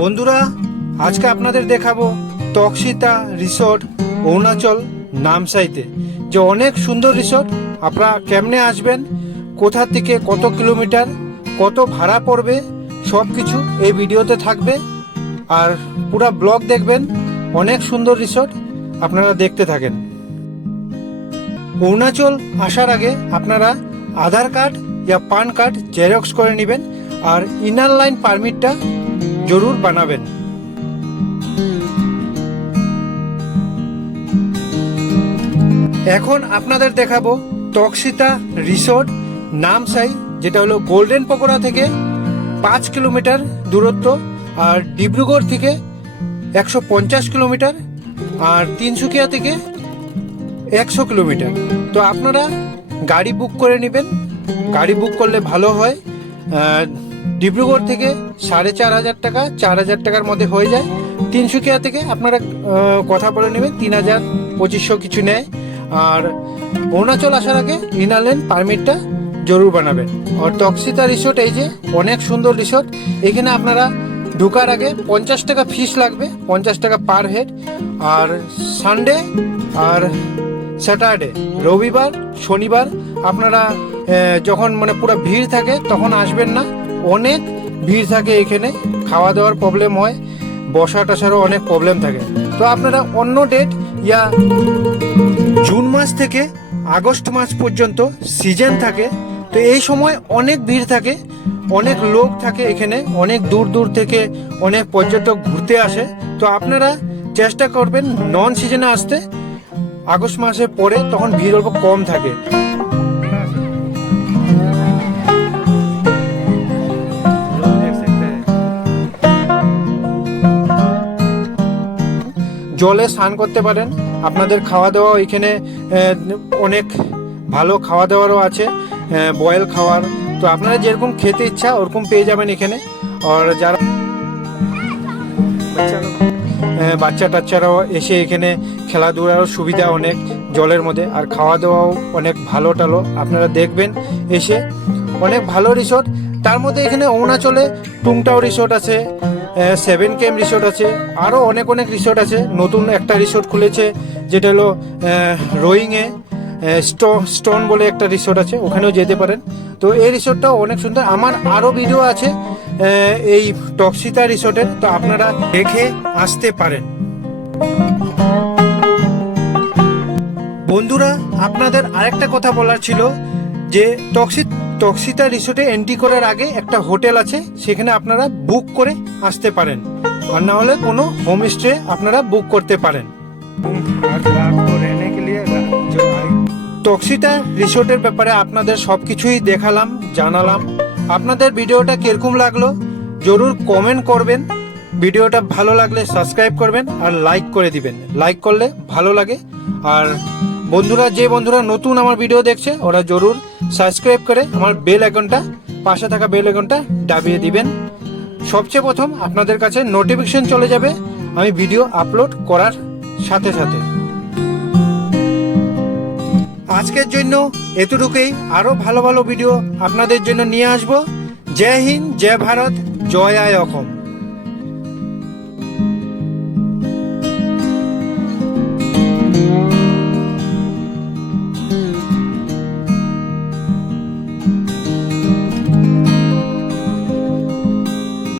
বন্ধুরা, আজকে আপনাদের দেখাবো তকসিতা রিসোর্ট, অরুণাচল, নামসাইতে। যে অনেক সুন্দর রিসোর্ট, আপনারা কেমনে আসবেন, কোথা থেকে কত কিলোমিটার, কত ভাড়া পড়বে সব কিছু এই ভিডিওতে থাকবে। আর পুরা ব্লগ দেখবেন, অনেক সুন্দর রিসোর্ট আপনারা দেখতে থাকেন। অরুণাচল আসার আগে আপনারা আধার কার্ড, ইয়া পান কার্ড, জেরক্স করে নেবেন, আর ইনার লাইন পারমিটটা জরুর বানাবেন। এখন আপনাদের দেখাবো তকসিতা রিসোর্ট নামসাই, যেটা হলো গোল্ডেন পকোড়া থেকে পাঁচ কিলোমিটার দূরত্ব আর ডিব্রুগড় থেকে একশো পঞ্চাশ কিলোমিটার আর তিনসুকিয়া থেকে একশো কিলোমিটার। তো আপনারা গাড়ি বুক করে নেবেন। গাড়ি বুক করলে ভালো হয়। ডিব্রুগড় থেকে সাড়ে চার হাজার টাকা, চার হাজার টাকার মধ্যে হয়ে যায়। তিনসুকিয়া থেকে আপনারা কথা বলে নেবেন, তিন হাজার পঁচিশশো কিছু নেয়। আর অরুণাচল আসার আগে ইনারল্যান্ড পারমিটটা জরুর বানাবেন। আর টক্সিতা রিসোর্ট, এই যে অনেক সুন্দর রিসোর্ট, এখানে আপনারা ঢোকার আগে পঞ্চাশ টাকা ফিস লাগবে, পঞ্চাশ টাকা পার হেড। আর সানডে আর স্যাটারডে, রবিবার, শনিবার আপনারা যখন মানে পুরো ভিড় থাকে, তখন আসবেন না। অনেক ভিড় থাকে এখানে, খাওয়া দাওয়ার প্রবলেম হয়, বসা টসারও অনেক প্রবলেম থাকে। তো আপনারা অন্য ডেট ইয়া জুন মাস থেকে আগস্ট মাস পর্যন্ত সিজন থাকে, তো এই সময় অনেক ভিড় থাকে, অনেক লোক থাকে এখানে, অনেক দূর দূর থেকে অনেক পর্যটক ঘুরতে আসে। তো আপনারা চেষ্টা করবেন নন সিজনে আসতে, আগস্ট মাসের পরে তখন ভিড় অল্প কম থাকে। জলে স্নান করতে পারেন। আপনাদের খাওয়া দাওয়া এখানে অনেক ভালো খাওয়া দাওয়ারও আছে বয়েল খাওয়ার। তো আপনারা যেরকম খেতে ইচ্ছা ওরকম পেয়ে যাবেন এখানে। আর যারা বাচ্চা টাচ্চারাও এসে এখানে খেলাধুলারও সুবিধা অনেক জলের মধ্যে। আর খাওয়া দাওয়াও অনেক ভালো টালো আপনারা দেখবেন এসে। অনেক ভালো রিসোর্ট তার মধ্যে এখানে অরুণাচলে টুংটাও রিসোর্ট আছে। সেভেন কেম রিসোর্ট আছে। আরও অনেক অনেক রিসোর্ট আছে। নতুন একটা রিসোর্ট খুলেছে, যেটা হলো রোয়িংয়ে স্টোন বলে একটা রিসোর্ট আছে, ওখানেও যেতে পারেন। তো এই রিসোর্টটাও অনেক সুন্দর। আমার আরও ভিডিও আছে এই টক্সিতা রিসোর্টের তো আপনারা দেখে আসতে পারেন। বন্ধুরা, আপনাদের আরেকটা কথা বলার ছিল, যে টক্সি টক্সিতা রিসোর্টে এন্ট্রি করার আগে একটা হোটেল আছে, সেখানে আপনারা বুক করে আসতে পারেন। আর না হলে কোনো হোমস্টে আপনারা বুক করতে পারেন। টক্সিতা রিসোর্টের ব্যাপারে আপনাদের সব কিছুই দেখালাম, জানালাম। আপনাদের ভিডিওটা কীরকম লাগল, জরুর কমেন্ট করবেন। ভিডিওটা ভালো লাগলে সাবস্ক্রাইব করবেন আর লাইক করে দিবেন। লাইক করলে ভালো লাগে। আর বন্ধুরা, যে বন্ধুরা নতুন আমার ভিডিও দেখছে, ওরা জরুর সাবস্ক্রাইব করে আমার বেল আইকনটা, পাশে থাকা বেল আইকনটা দাবিয়ে দিবেন। সবচেয়ে প্রথম আপনাদের কাছে নোটিফিকেশন চলে যাবে আমি ভিডিও আপলোড করার সাথে সাথে। আজকের জন্য এতটুকুই। আরও ভালো ভালো ভিডিও আপনাদের জন্য নিয়ে আসব। জয় হিন্দ, জয় ভারত, জয় আয় অসম।